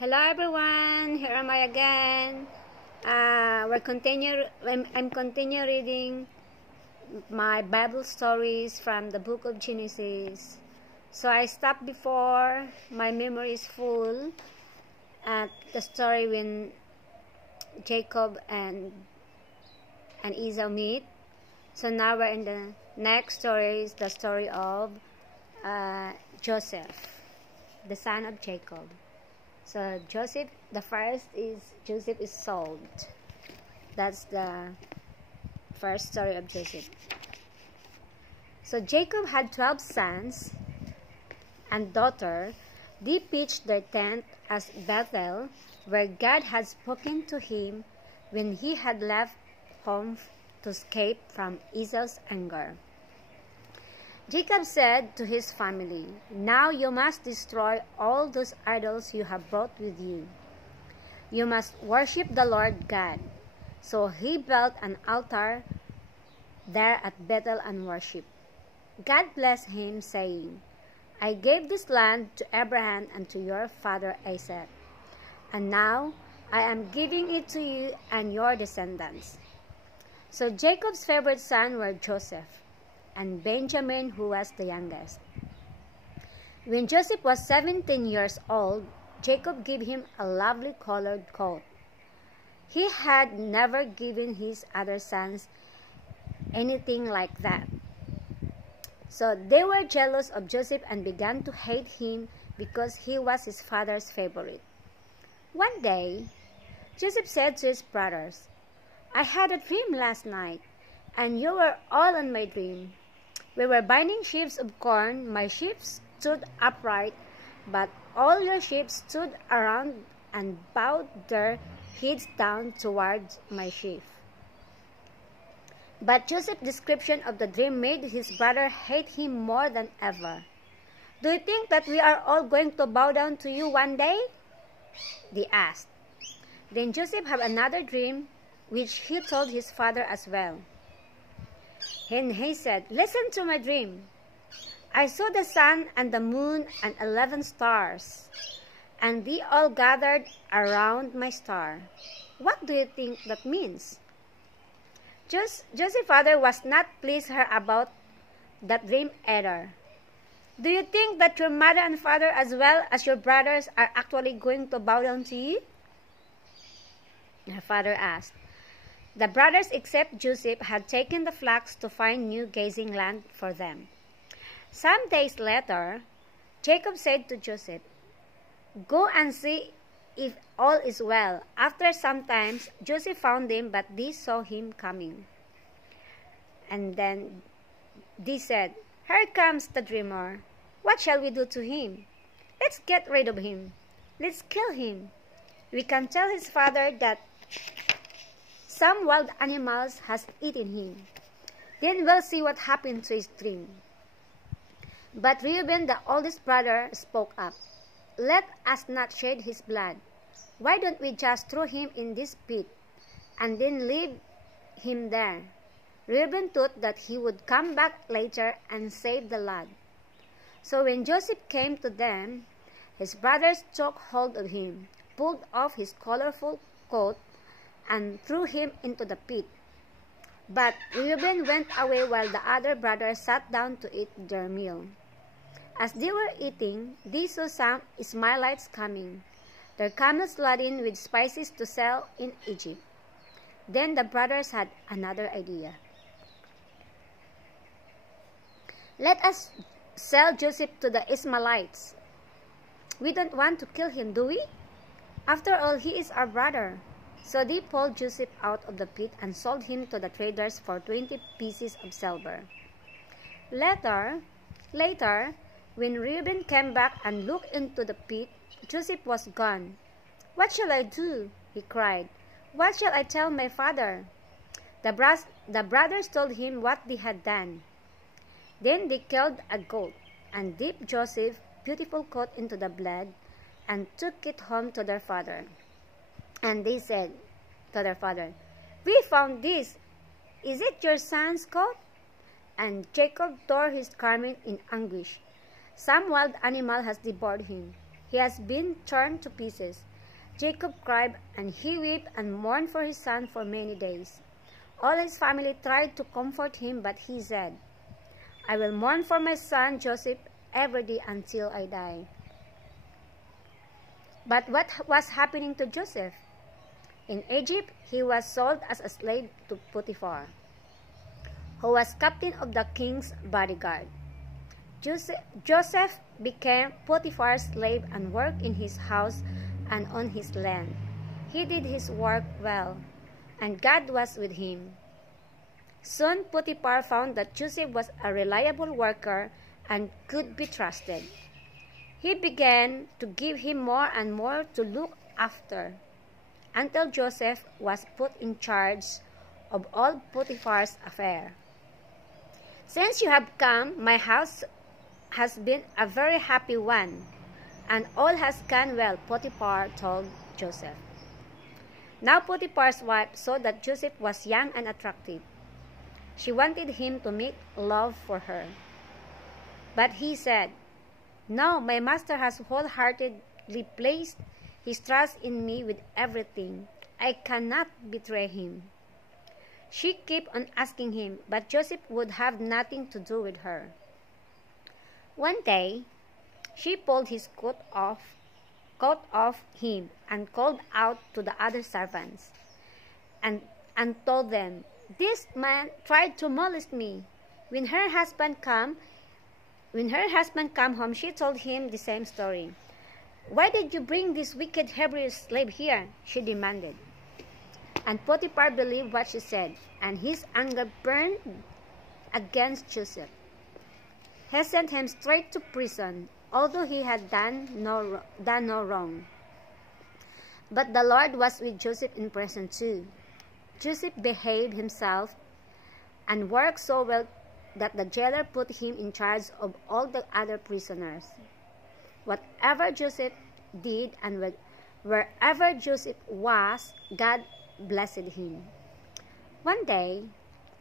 Hello everyone, here am I again. I'm continue reading my Bible stories from the book of Genesis. So I stopped before my memory is full at the story when Jacob and Esau meet. So now we're in the next story, is the story of Joseph, the son of Jacob. So Joseph is sold. That's the first story of Joseph. So Jacob had 12 sons and daughter. They pitched their tent at Bethel, where God had spoken to him when he had left home to escape from Esau's anger. Jacob said to his family, "Now you must destroy all those idols you have brought with you. You must worship the Lord God." So he built an altar there at Bethel and worshiped. God blessed him, saying, "I gave this land to Abraham and to your father Isaac, and now I am giving it to you and your descendants." So Jacob's favorite sons were Joseph and Benjamin, who was the youngest. When Joseph was 17 years old, Jacob gave him a lovely colored coat. He had never given his other sons anything like that. So they were jealous of Joseph and began to hate him because he was his father's favorite. One day, Joseph said to his brothers, "I had a dream last night, and you were all in my dream. We were binding sheaves of corn. My sheaves stood upright, but all your sheaves stood around and bowed their heads down towards my sheaf." But Joseph's description of the dream made his brother hate him more than ever. "Do you think that we are all going to bow down to you one day?" they asked. Then Joseph had another dream, which he told his father as well. And he said, "Listen to my dream. I saw the sun and the moon and 11 stars, and they all gathered around my star. What do you think that means?" Joseph's father was not pleased her about that dream either. "Do you think that your mother and father, as well as your brothers, are actually going to bow down to you?" her father asked. The brothers, except Joseph, had taken the flocks to find new grazing land for them. Some days later, Jacob said to Joseph, "Go and see if all is well." After some time, Joseph found them, but they saw him coming. And then they said, "Here comes the dreamer. What shall we do to him? Let's get rid of him. Let's kill him. We can tell his father that some wild animals has eaten him. Then we'll see what happened to his dream." But Reuben, the oldest brother, spoke up. "Let us not shed his blood. Why don't we just throw him in this pit and then leave him there?" Reuben thought that he would come back later and save the lad. So when Joseph came to them, his brothers took hold of him, pulled off his colorful coat, and threw him into the pit. But Reuben went away while the other brothers sat down to eat their meal. As they were eating, they saw some Ishmaelites coming, their camels laden with spices to sell in Egypt. Then the brothers had another idea. "Let us sell Joseph to the Ishmaelites. We don't want to kill him, do we? After all, he is our brother." So they pulled Joseph out of the pit and sold him to the traders for 20 pieces of silver. Later, when Reuben came back and looked into the pit, Joseph was gone. "What shall I do?" he cried. "What shall I tell my father?" The brothers told him what they had done. Then they killed a goat and dipped Joseph's beautiful coat into the blood and took it home to their father. And they said to their father, "We found this. Is it your son's coat?" And Jacob tore his garment in anguish. "Some wild animal has devoured him. He has been torn to pieces." Jacob cried, and he wept and mourned for his son for many days. All his family tried to comfort him, but he said, "I will mourn for my son Joseph every day until I die." But what was happening to Joseph? In Egypt, he was sold as a slave to Potiphar, who was captain of the king's bodyguard. Joseph became Potiphar's slave and worked in his house and on his land. He did his work well, and God was with him. Soon Potiphar found that Joseph was a reliable worker and could be trusted. He began to give him more and more to look after, until Joseph was put in charge of all Potiphar's affairs. "Since you have come, my house has been a very happy one, and all has gone well," Potiphar told Joseph. Now Potiphar's wife saw that Joseph was young and attractive. She wanted him to make love for her. But he said, "No, my master has wholeheartedly placed his trust in me with everything. I cannot betray him." She kept on asking him, but Joseph would have nothing to do with her. One day, she pulled his coat off him and called out to the other servants and told them, "This man tried to molest me." When her husband came home, she told him the same story. "Why did you bring this wicked Hebrew slave here?" she demanded. And Potiphar believed what she said, and his anger burned against Joseph. He sent him straight to prison, although he had done no wrong. But the Lord was with Joseph in prison too. Joseph behaved himself and worked so well that the jailer put him in charge of all the other prisoners. Whatever Joseph did and wherever Joseph was, God blessed him. One day,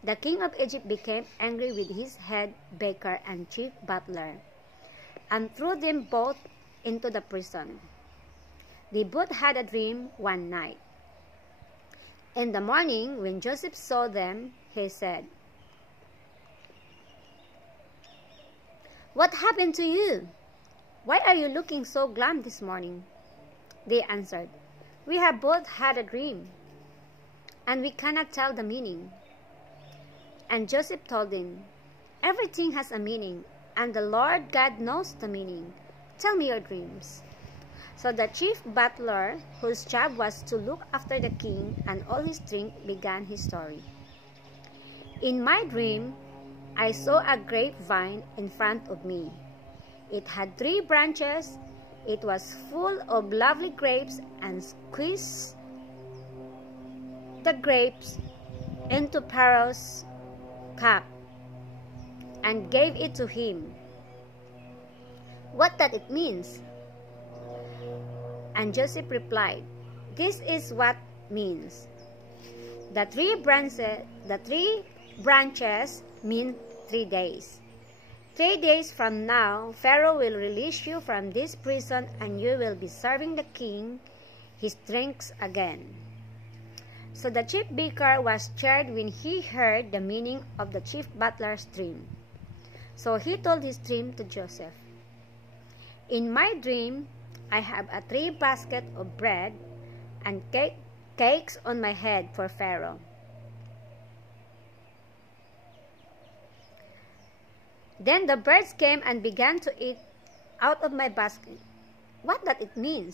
the king of Egypt became angry with his head baker and chief butler, and threw them both into the prison. They both had a dream one night. In the morning, when Joseph saw them, he said, "What happened to you? Why are you looking so glum this morning?" They answered, "We have both had a dream, and we cannot tell the meaning." And Joseph told them, "Everything has a meaning, and the Lord God knows the meaning. Tell me your dreams." So the chief butler, whose job was to look after the king and all his drink, began his story. "In my dream, I saw a grapevine in front of me. It had 3 branches. It was full of lovely grapes, and squeezed the grapes into Pharaoh's cup and gave it to him. What does it mean?" And Joseph replied, "This is what means. The 3 branches mean 3 days. 3 days from now, Pharaoh will release you from this prison, and you will be serving the king his drinks again." So the chief baker was cheered when he heard the meaning of the chief butler's dream. So he told his dream to Joseph. "In my dream, I have a 3 baskets of bread and cakes on my head for Pharaoh. Then the birds came and began to eat out of my basket. What does it mean?"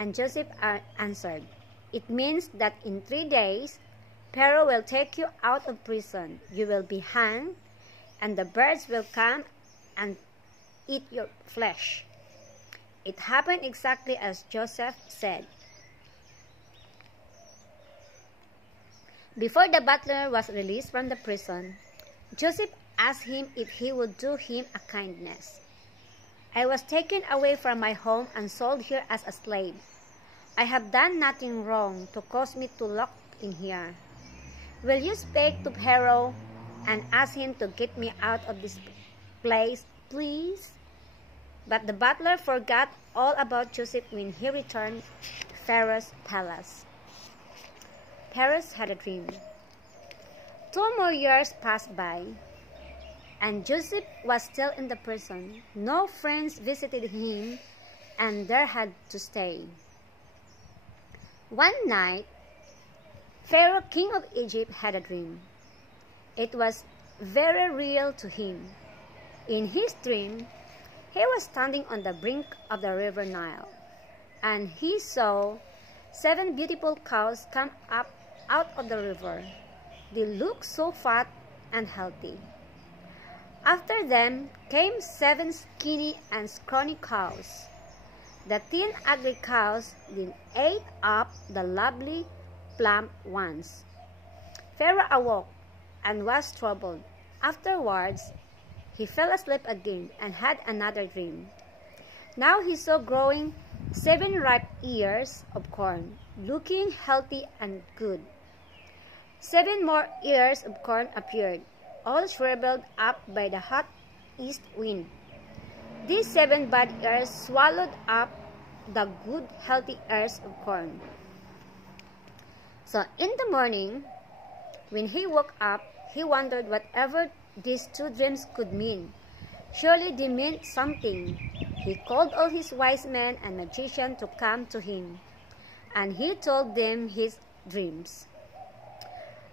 And Joseph answered, "It means that in 3 days, Pharaoh will take you out of prison. You will be hanged, and the birds will come and eat your flesh." It happened exactly as Joseph said. Before the butler was released from the prison, Joseph asked him if he would do him a kindness. "I was taken away from my home and sold here as a slave. I have done nothing wrong to cause me to lock in here. Will you speak to Pharaoh and ask him to get me out of this place, please?" But the butler forgot all about Joseph when he returned to Pharaoh's palace. Pharaoh had a dream. 2 more years passed by, and Joseph was still in the prison. No friends visited him, and there had to stay. One night, Pharaoh, king of Egypt, had a dream. It was very real to him. In his dream, he was standing on the brink of the river Nile, and he saw 7 beautiful cows come up out of the river. They looked so fat and healthy. After them came 7 skinny and scrawny cows. The thin, ugly cows then ate up the lovely, plump ones. Pharaoh awoke and was troubled. Afterwards, he fell asleep again and had another dream. Now he saw growing 7 ripe ears of corn, looking healthy and good. 7 more ears of corn appeared, all shriveled up by the hot east wind. These 7 bad ears swallowed up the good, healthy ears of corn. So in the morning, when he woke up, he wondered whatever these 2 dreams could mean. Surely they meant something. He called all his wise men and magicians to come to him, and he told them his dreams.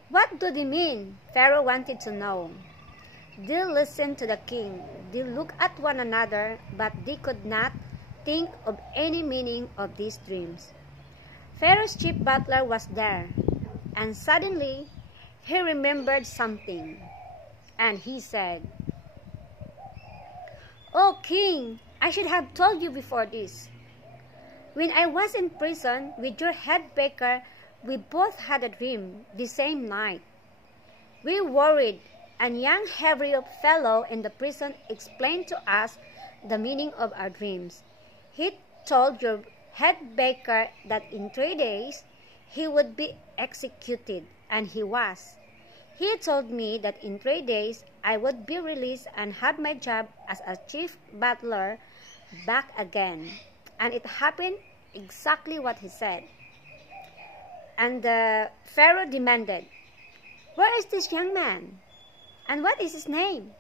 What do they mean? Pharaoh wanted to know. They listened to the king. They looked at one another, but they could not think of any meaning of these dreams. Pharaoh's chief butler was there, and suddenly he remembered something. And he said, "O king, I should have told you before this. When I was in prison with your head baker, we both had a dream the same night. We worried, and young Hebrew fellow in the prison explained to us the meaning of our dreams. He told your head baker that in 3 days he would be executed, and he was. He told me that in 3 days I would be released and have my job as a chief butler back again. And it happened exactly what he said." And the Pharaoh demanded, "Where is this young man? And what is his name?"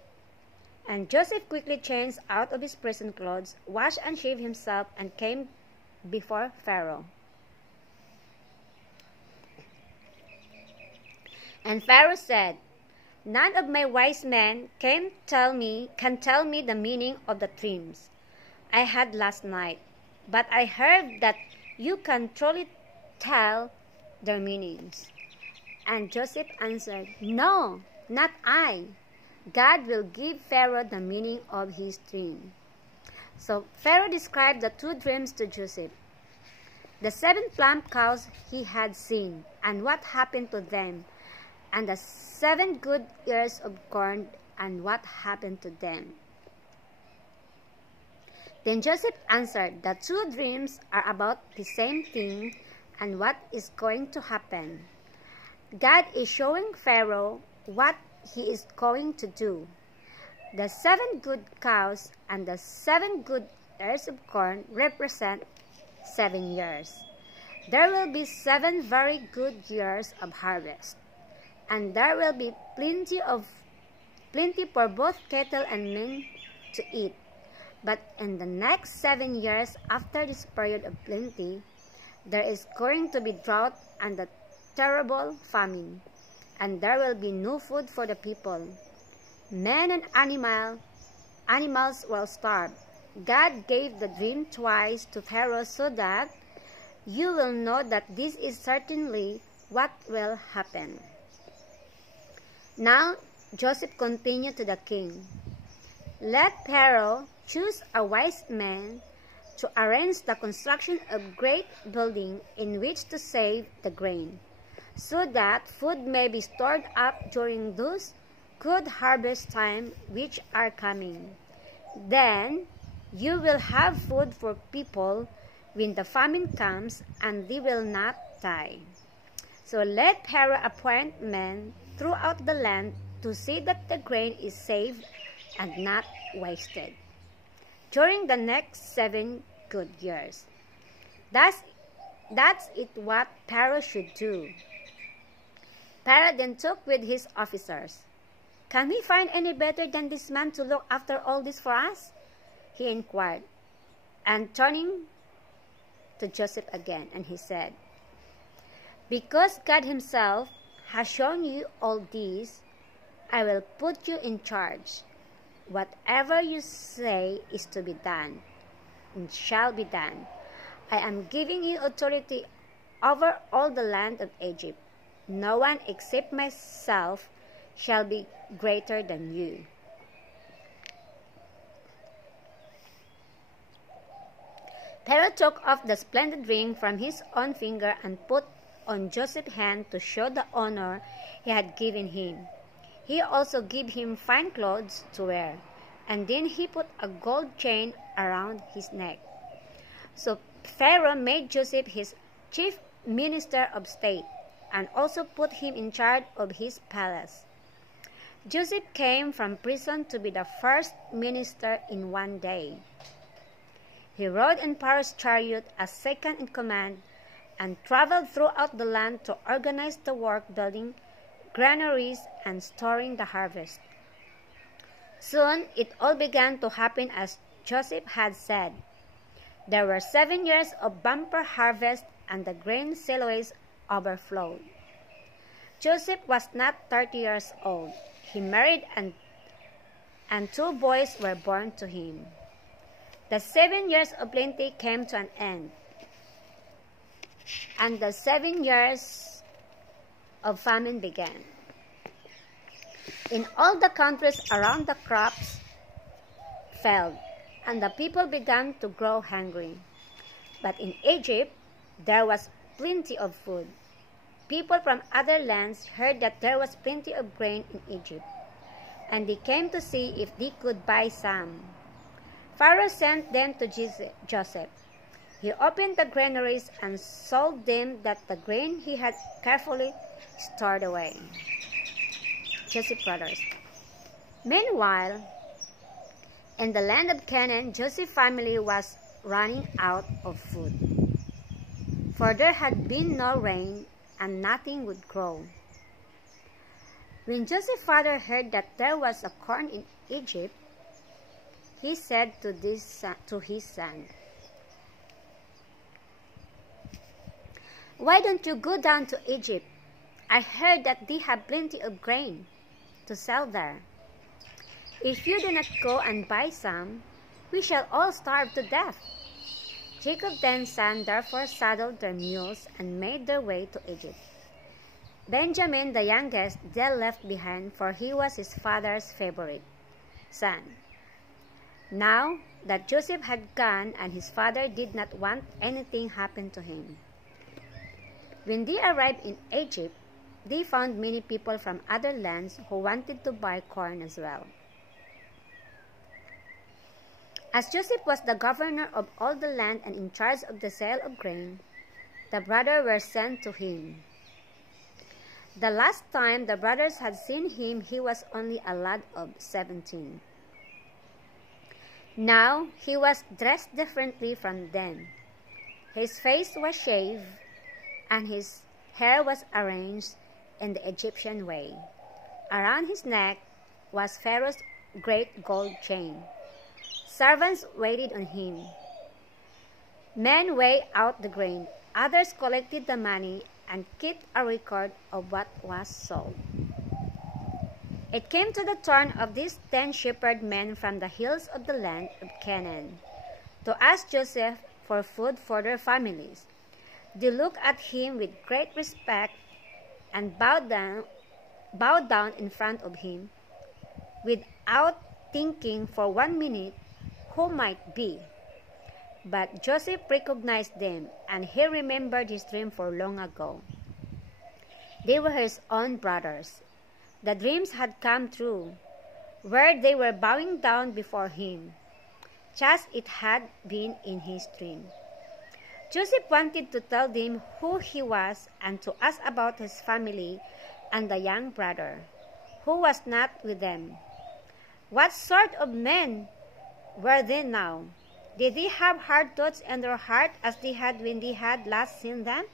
And Joseph quickly changed out of his prison clothes, washed and shaved himself, and came before Pharaoh. And Pharaoh said, "None of my wise men can tell me the meaning of the dreams I had last night, but I heard that you can truly tell their meanings." And Joseph answered, "No, not I. God will give Pharaoh the meaning of his dream." So Pharaoh described the 2 dreams to Joseph. The 7 plump cows he had seen, and what happened to them, and the 7 good ears of corn, and what happened to them. Then Joseph answered, "The 2 dreams are about the same thing and what is going to happen. God is showing Pharaoh what he is going to do. The 7 good cows and the 7 good ears of corn represent 7 years. There will be 7 very good years of harvest, and there will be plenty for both cattle and men to eat. But in the next 7 years after this period of plenty, there is going to be drought and a terrible famine, and there will be no food for the people. Men and animals will starve." God gave the dream twice to Pharaoh so that you will know that this is certainly what will happen. Now Joseph continued to the king, "Let Pharaoh choose a wise man to arrange the construction of great building in which to save the grain, so that food may be stored up during those good harvest time which are coming. Then you will have food for people when the famine comes, and they will not die. So let Pharaoh appoint men throughout the land to see that the grain is saved and not wasted." during the next 7 good years. That's it what Pharaoh should do. Pharaoh then took with his officers. "Can we find any better than this man to look after all this for us?" he inquired. And turning to Joseph again, and he said, "Because God himself has shown you all this, I will put you in charge. Whatever you say is to be done, and shall be done. I am giving you authority over all the land of Egypt. No one except myself shall be greater than you." Pharaoh took off the splendid ring from his own finger and put on Joseph's hand to show the honor he had given him. He also gave him fine clothes to wear, and then he put a gold chain around his neck. So Pharaoh made Joseph his chief minister of state, and also put him in charge of his palace. Joseph came from prison to be the first minister in one day. He rode in Pharaoh's chariot as second in command, and traveled throughout the land to organize the work, building granaries and storing the harvest. Soon it all began to happen as Joseph had said. There were 7 years of bumper harvest, and the grain silos overflowed. Joseph was not 30 years old. He married, and 2 boys were born to him. The 7 years of plenty came to an end, and the 7 years of famine began. In all the countries around, the crops failed, and the people began to grow hungry. But in Egypt there was plenty of food. People from other lands heard that there was plenty of grain in Egypt, and they came to see if they could buy some. Pharaoh sent them to Joseph. He opened the granaries and sold them the grain he had carefully stored away. Joseph's brothers. Meanwhile, in the land of Canaan, Joseph's family was running out of food, for there had been no rain and nothing would grow. When Joseph's father heard that there was a corn in Egypt, he said to his son, "Why don't you go down to Egypt? I heard that they have plenty of grain to sell there. If you do not go and buy some, we shall all starve to death." Jacob's 10 sons therefore saddled their mules and made their way to Egypt. Benjamin, the youngest, they left behind, for he was his father's favorite son. Now that Joseph had gone, and his father did not want anything happen to him. When they arrived in Egypt, they found many people from other lands who wanted to buy corn as well. As Joseph was the governor of all the land and in charge of the sale of grain, the brothers were sent to him. The last time the brothers had seen him, he was only a lad of 17. Now he was dressed differently from them. His face was shaved, and his hair was arranged in the Egyptian way. Around his neck was Pharaoh's great gold chain. Servants waited on him. Men weighed out the grain. Others collected the money and kept a record of what was sold. It came to the turn of these 10 shepherd men from the hills of the land of Canaan to ask Joseph for food for their families. They looked at him with great respect and bowed down in front of him without thinking for 1 minute who might be. But Joseph recognized them, and he remembered his dream for long ago. They were his own brothers. The dreams had come true, where they were bowing down before him, just it had been in his dream. Joseph wanted to tell them who he was and to ask about his family and the young brother, who was not with them. What sort of men were they now? Did they have hard thoughts in their heart as they had when they had last seen them?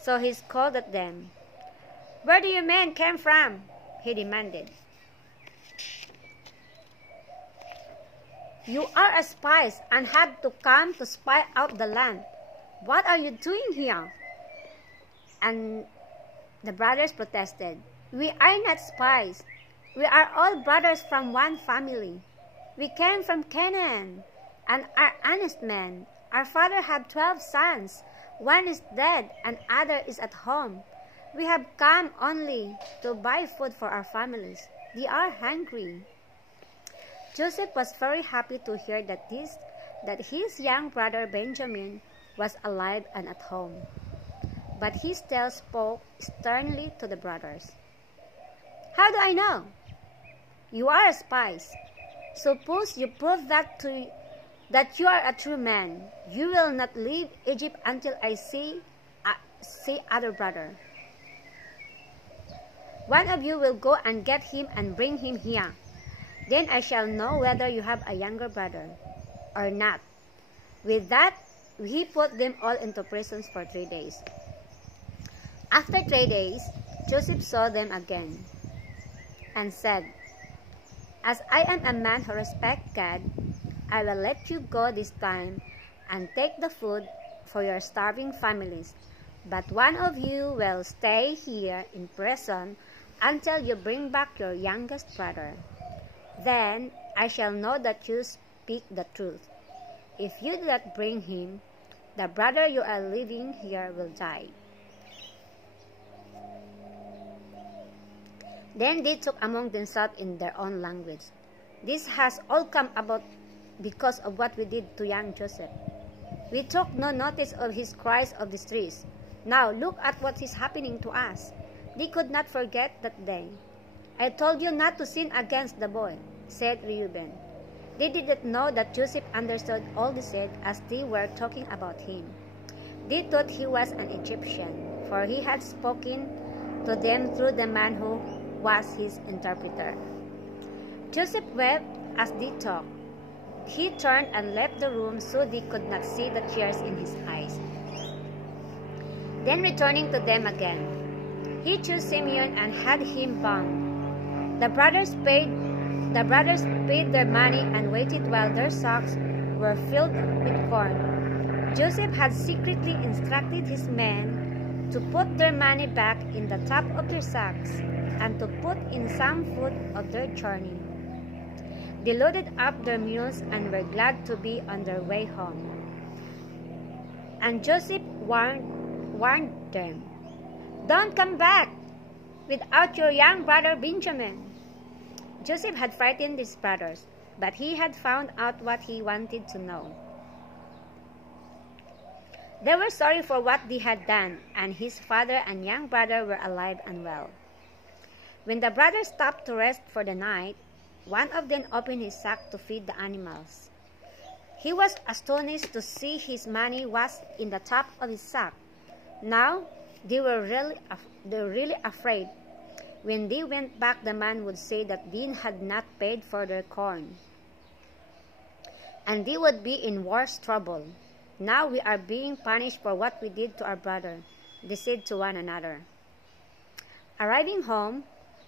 So he scolded at them. Where do you men came from? He demanded. You are spies and had to come to spy out the land. What are you doing here? And the brothers protested. We are not spies. We are all brothers from one family. We came from Canaan and are honest men. Our father had 12 sons. One is dead and other is at home. We have come only to buy food for our families. They are hungry. Joseph was very happy to hear that his young brother Benjamin was alive and at home. But he still spoke sternly to the brothers. How do I know? You are spies. Suppose you prove that you are a true man. You will not leave Egypt until I say other brother. One of you will go and get him and bring him here. Then I shall know whether you have a younger brother or not. With that, he put them all into prisons for 3 days. After 3 days, Joseph saw them again and said, As I am a man who respects God, I will let you go this time and take the food for your starving families. But one of you will stay here in prison until you bring back your youngest brother. Then I shall know that you speak the truth. If you do not bring him, the brother you are leaving here will die. Then they talked among themselves in their own language. This has all come about because of what we did to young Joseph. We took no notice of his cries of distress. Now look at what is happening to us. They could not forget that day. I told you not to sin against the boy, said Reuben. They did not know that Joseph understood all they said as they were talking about him. They thought he was an Egyptian, for he had spoken to them through the man who was his interpreter. Joseph wept as they talked. He turned and left the room so they could not see the tears in his eyes. Then returning to them again, he chose Simeon and had him bound. The brothers paid their money and waited while their sacks were filled with corn. Joseph had secretly instructed his men to put their money back in the top of their sacks and to put in some food of their journey. They loaded up their mules and were glad to be on their way home. And Joseph warned them, Don't come back without your young brother Benjamin. Joseph had frightened his brothers, but he had found out what he wanted to know. They were sorry for what they had done, and his father and young brother were alive and well. When the brothers stopped to rest for the night, one of them opened his sack to feed the animals. He was astonished to see his money was in the top of his sack. Now they were really afraid. When they went back, the man would say that they had not paid for their corn, and they would be in worse trouble. Now we are being punished for what we did to our brother, they said to one another. Arriving home,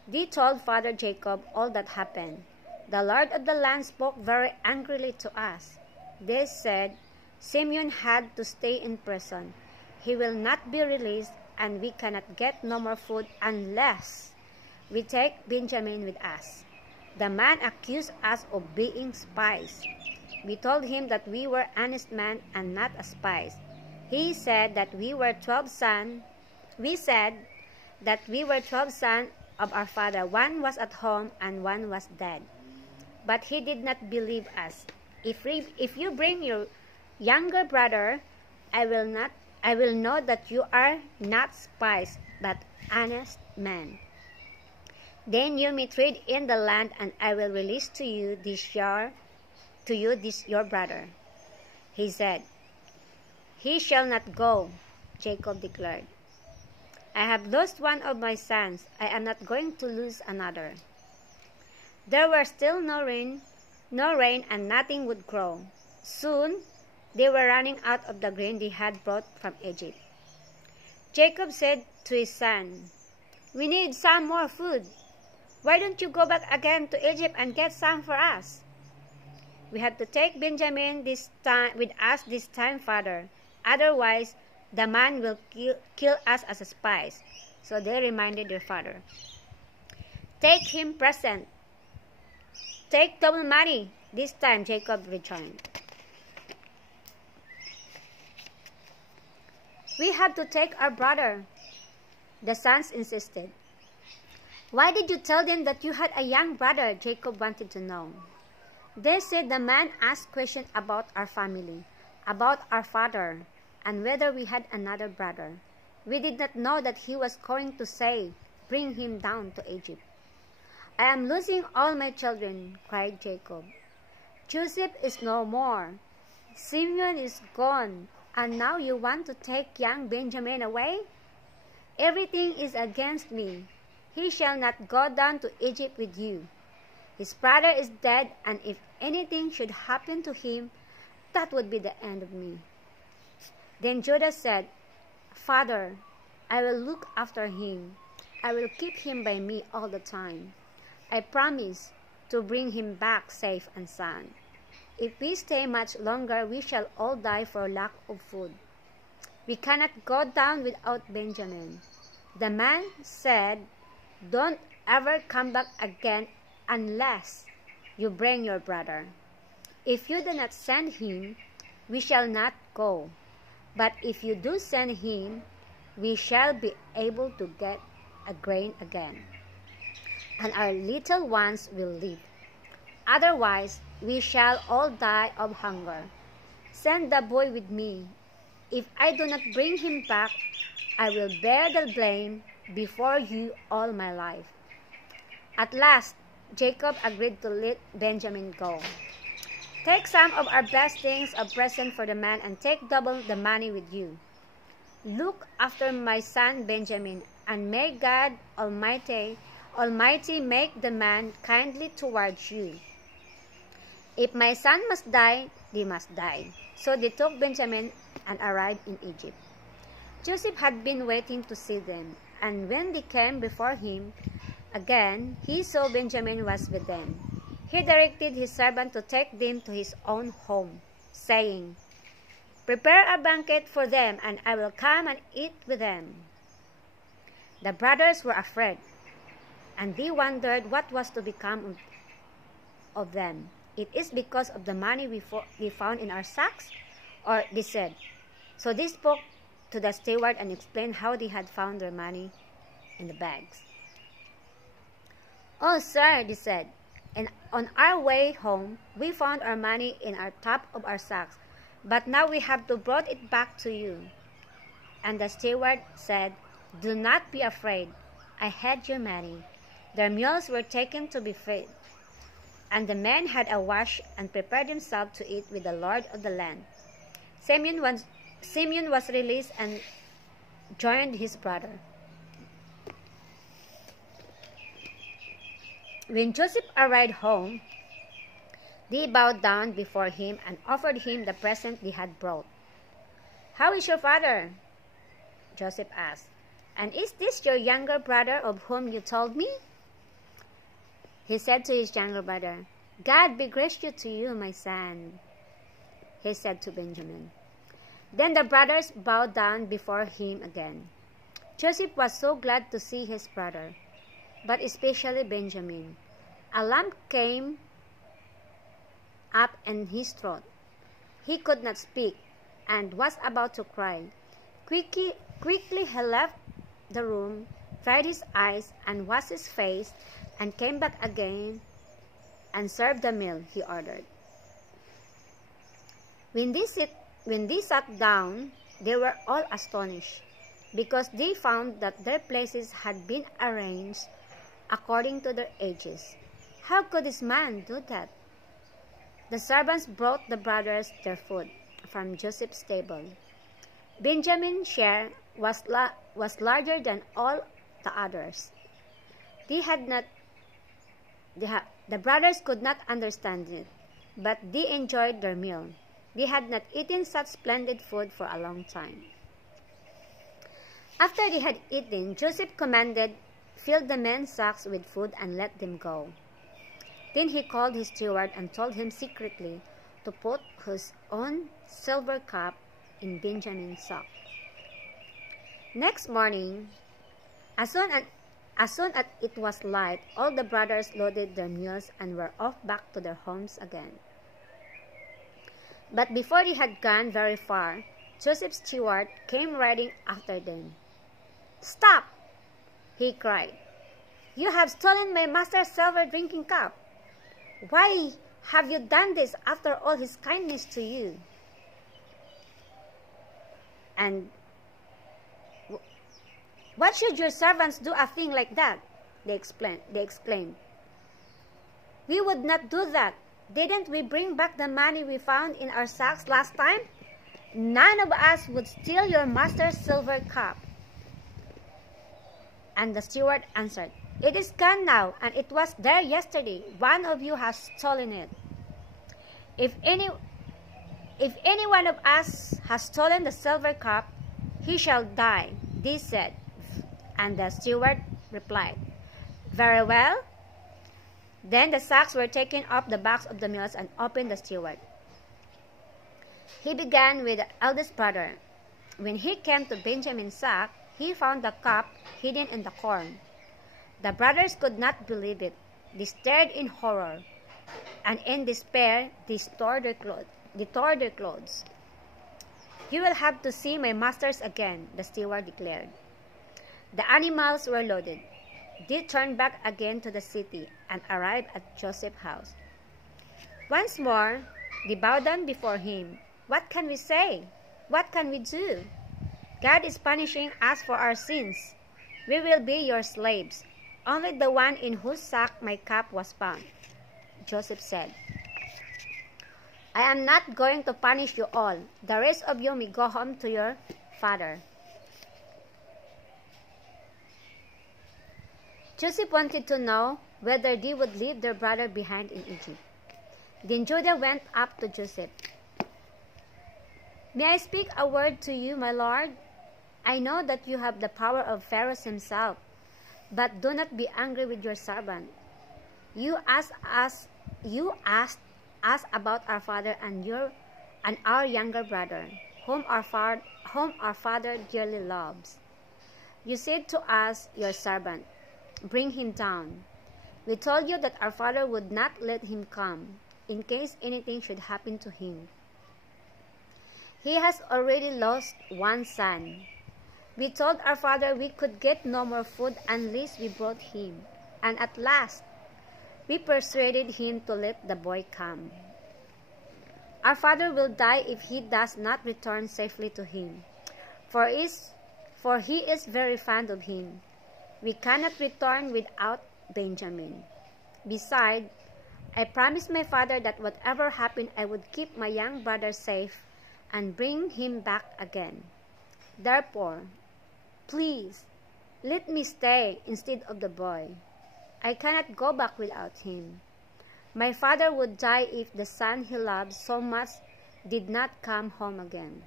they told Father Jacob all that happened. The Lord of the land spoke very angrily to us. They said, Simeon had to stay in prison. He will not be released, and we cannot get no more food unless we take Benjamin with us. The man accused us of being spies. We told him that we were honest men and not spies. He said that we were 12 sons. We said that we were 12 sons of our father. One was at home and one was dead. But he did not believe us. If you bring your younger brother, I will know that you are not spies, but honest men. Then you may trade in the land, and I will release to you your brother. He said, He shall not go, Jacob declared. I have lost one of my sons. I am not going to lose another. There were still no rain no rain, and nothing would grow. Soon, they were running out of the grain they had brought from Egypt. Jacob said to his son, "We need some more food. Why don't you go back again to Egypt and get some for us? We have to take Benjamin this time with us this time, father. Otherwise, the man will kill us as spies." So they reminded their father. "Take him present. Take double money." This time Jacob returned. "We have to take our brother," the sons insisted. "Why did you tell them that you had a young brother?" Jacob wanted to know. They said, "The man asked questions about our family, about our father, and whether we had another brother. We did not know that he was going to say, 'Bring him down to Egypt.'" "I am losing all my children," cried Jacob. "Joseph is no more. Simeon is gone, and now you want to take young Benjamin away? Everything is against me. He shall not go down to Egypt with you. His brother is dead, and if anything should happen to him, that would be the end of me." Then Judah said, "Father, I will look after him. I will keep him by me all the time. I promise to bring him back safe and sound. If we stay much longer, we shall all die for lack of food. We cannot go down without Benjamin." The man said, "Don't ever come back again unless you bring your brother. If you do not send him, we shall not go. But if you do send him, we shall be able to get a grain again, and our little ones will live. Otherwise, we shall all die of hunger. Send the boy with me. If I do not bring him back, I will bear the blame before you all my life." At last, Jacob agreed to let Benjamin go. "Take some of our best things of present for the man and take double the money with you. Look after my son Benjamin, and may God Almighty make the man kindly towards you. If my son must die, they must die." So they took Benjamin and arrived in Egypt. Joseph had been waiting to see them, and when they came before him again, he saw Benjamin was with them. He directed his servant to take them to his own home, saying, "Prepare a banquet for them, and I will come and eat with them." The brothers were afraid, and they wondered what was to become of them. "It is because of the money we found in our sacks?" Or they said. So they spoke to the steward and explained how they had found their money in the bags. "Oh, sir," they said, "and on our way home, we found our money in our top of our sacks, but now we have to brought it back to you." And the steward said, "Do not be afraid. I had your money." Their mules were taken to be fed, and the men had a wash and prepared themselves to eat with the lord of the land. Simeon was released and joined his brother. When Joseph arrived home, they bowed down before him and offered him the present they had brought. "How is your father?" Joseph asked. "And is this your younger brother of whom you told me?" He said to his younger brother, "God be gracious to you, my son," he said to Benjamin. Then the brothers bowed down before him again. Joseph was so glad to see his brother, but especially Benjamin. A lump came up in his throat. He could not speak and was about to cry. Quickly he left the room, dried his eyes and washed his face, and came back again and served the meal he ordered. When they sat down, they were all astonished, because they found that their places had been arranged according to their ages. How could this man do that? The servants brought the brothers their food from Joseph's table. Benjamin's share was larger than all the others. The brothers could not understand it. but they enjoyed their meal. They had not eaten such splendid food for a long time. After they had eaten, Joseph commanded, "Fill the men's sacks with food and let them go." Then he called his steward and told him secretly to put his own silver cup in Benjamin's sack. Next morning, as soon as it was light, all the brothers loaded their mules and were off back to their homes again. But before they had gone very far, Joseph's steward came riding after them. "Stop!" he cried. "You have stolen my master's silver drinking cup. Why have you done this after all his kindness to you?" And "What should your servants do a thing like that?" they exclaimed. "We would not do that. Didn't we bring back the money we found in our sacks last time? None of us would steal your master's silver cup." And the steward answered, "It is gone now, and it was there yesterday. One of you has stolen it. If any one of us has stolen the silver cup, he shall die," they said. And the steward replied, "Very well." Then the sacks were taken off the backs of the mules and opened the steward. He began with the eldest brother. When he came to Benjamin's sack, he found the cup hidden in the corn. The brothers could not believe it. They stared in horror, and in despair they tore their clothes. "You will have to see my masters again," the steward declared. The animals were loaded. They turned back again to the city and arrived at Joseph's house. Once more, they bowed down before him. "What can we say? What can we do? God is punishing us for our sins. We will be your slaves, only the one in whose sack my cup was found." Joseph said, "I am not going to punish you all. The rest of you may go home to your father." Joseph wanted to know whether they would leave their brother behind in Egypt. Then Judah went up to Joseph. "May I speak a word to you, my lord? I know that you have the power of Pharaoh himself, but do not be angry with your servant. You asked us about our father and our younger brother, whom our father dearly loves. You said to us, your servant, 'Bring him down.' We told you that our father would not let him come, in case anything should happen to him. He has already lost one son. We told our father we could get no more food unless we brought him, and at last we persuaded him to let the boy come. Our father will die if he does not return safely to him, for he is very fond of him. We cannot return without Benjamin. Besides, I promised my father that whatever happened, I would keep my young brother safe and bring him back again. Therefore, please, let me stay instead of the boy. I cannot go back without him. My father would die if the son he loved so much did not come home again."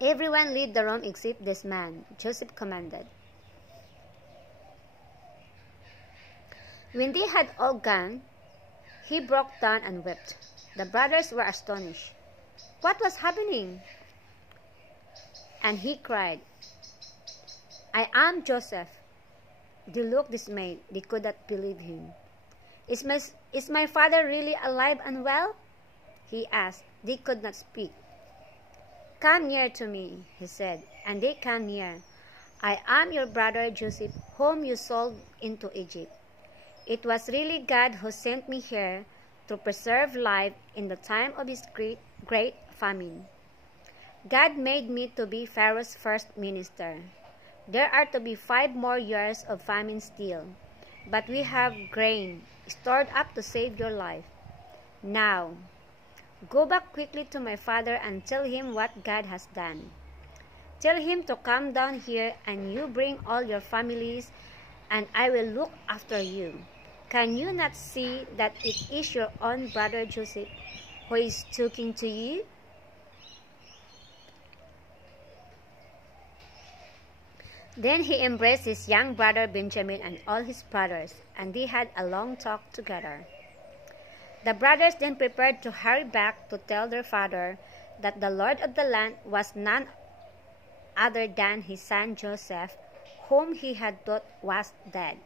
"Everyone leave the room except this man," Joseph commanded. When they had all gone, he broke down and wept. The brothers were astonished. What was happening? And he cried, "I am Joseph." They looked dismayed. They could not believe him. Is my father really alive and well?" he asked. They could not speak. "Come near to me," he said, and they came near. "I am your brother Joseph, whom you sold into Egypt. It was really God who sent me here to preserve life in the time of his great famine. God made me to be Pharaoh's first minister. There are to be 5 more years of famine still, but we have grain stored up to save your life. Now, go back quickly to my father and tell him what God has done. Tell him to come down here, and you bring all your families, and I will look after you. Can you not see that it is your own brother Joseph who is talking to you? Then he embraced his young brother Benjamin and all his brothers, and they had a long talk together. The brothers then prepared to hurry back to tell their father that the Lord of the land was none other than his son Joseph, whom he had thought was dead.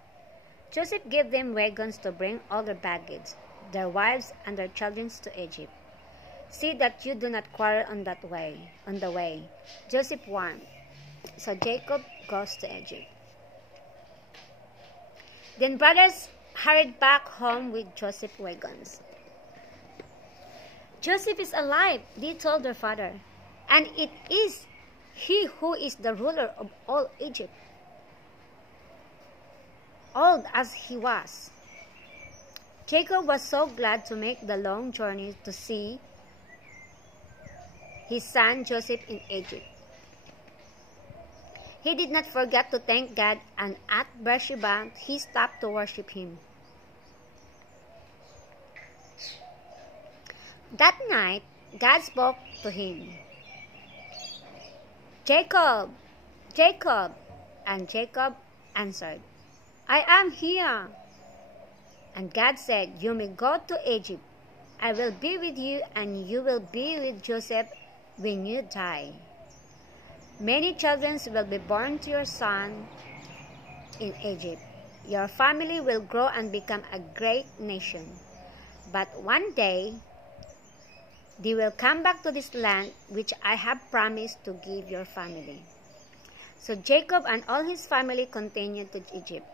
Joseph gave them wagons to bring all their baggage, their wives and their children to Egypt. See that you do not quarrel on the way, Joseph warned. So Jacob goes to Egypt. Then brothers hurried back home with Joseph's wagons. Joseph is alive, they told their father, and it is he who is the ruler of all Egypt, old as he was. Jacob was so glad to make the long journey to see his son Joseph in Egypt. He did not forget to thank God, and at Beersheba he stopped to worship him. That night, God spoke to him, "Jacob, Jacob," and Jacob answered, "I am here." And God said, "You may go to Egypt. I will be with you, and you will be with Joseph when you die. Many children will be born to your son in Egypt. Your family will grow and become a great nation. But one day, they will come back to this land which I have promised to give your family." So Jacob and all his family continued to Egypt.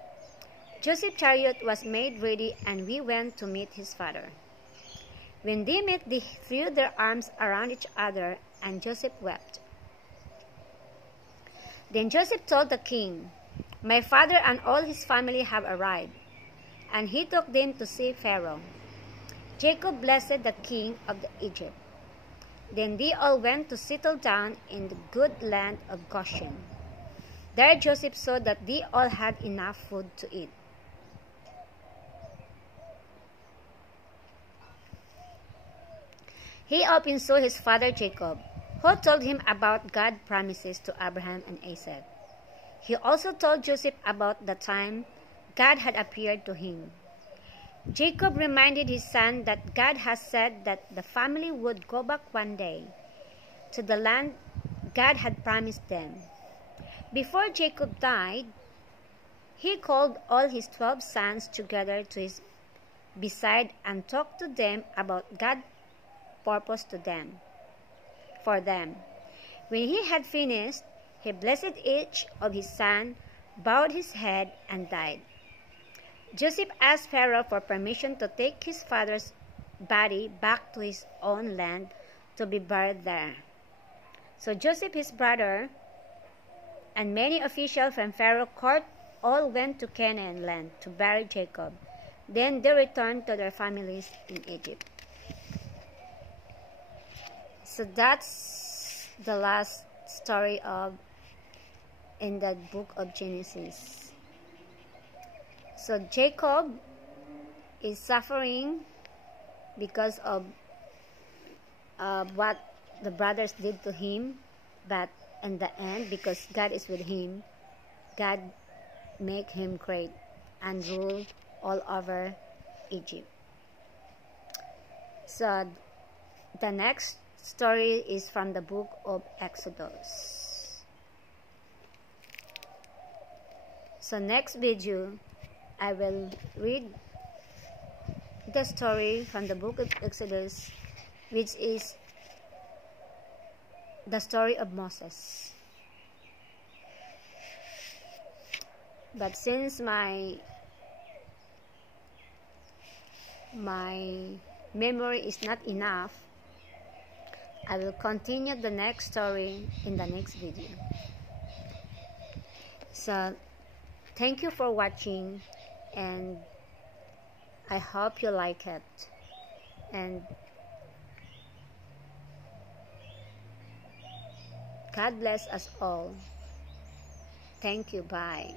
Joseph's chariot was made ready, and we went to meet his father. When they met, they threw their arms around each other, and Joseph wept. Then Joseph told the king, "My father and all his family have arrived," and he took them to see Pharaoh. Jacob blessed the king of Egypt. Then they all went to settle down in the good land of Goshen. There Joseph saw that they all had enough food to eat. He often saw his father Jacob, who told him about God's promises to Abraham and Isaac. He also told Joseph about the time God had appeared to him. Jacob reminded his son that God had said that the family would go back one day to the land God had promised them. Before Jacob died, he called all his 12 sons together to his bedside and talked to them about God's purpose for them. When he had finished, he blessed each of his sons, bowed his head, and died. Joseph asked Pharaoh for permission to take his father's body back to his own land to be buried there. So Joseph, his brother, and many officials from Pharaoh's court all went to Canaan land to bury Jacob. Then they returned to their families in Egypt. So that's the last story in the book of Genesis. So Jacob is suffering because of what the brothers did to him, but in the end, because God is with him, God make him great and rule all over Egypt. So the next story is from the book of Exodus. So next video, I will read the story from the book of Exodus, which is the story of Moses. But since my memory is not enough, I will continue the next story in the next video. So thank you for watching, and I hope you like it. And God bless us all. Thank you. Bye.